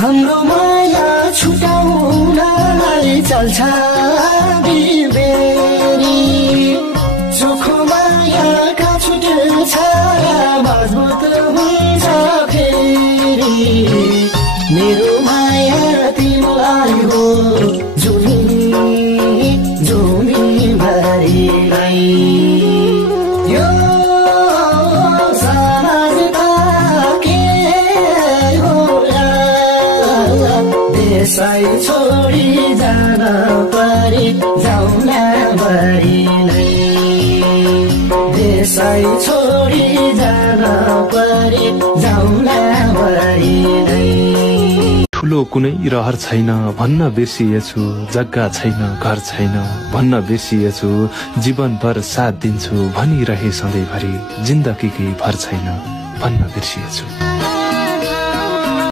हाम्रो माया छुटाउनलाई चल्छ बिबेरी सुखो मायाका छुट्छ मजबुत हुन्छ फेरि मेरो माया तिमीलाई हो जुनी जुनी भरिलाई यो समाजमा के होला देशै छोडी जान परे जाउला भरिलाई देशै छोडी जान परे जाउला भरिलाई ठुलो कुनै रहर छैन भन्न बिर्सिएछु जग्गा छैन घर छैन भन्न बिर्सिएछु जीवनभर साथ दिन्छु भनिरहे सधैँभरि जिन्दगीकै भर छैन भन्न बिर्सिएछु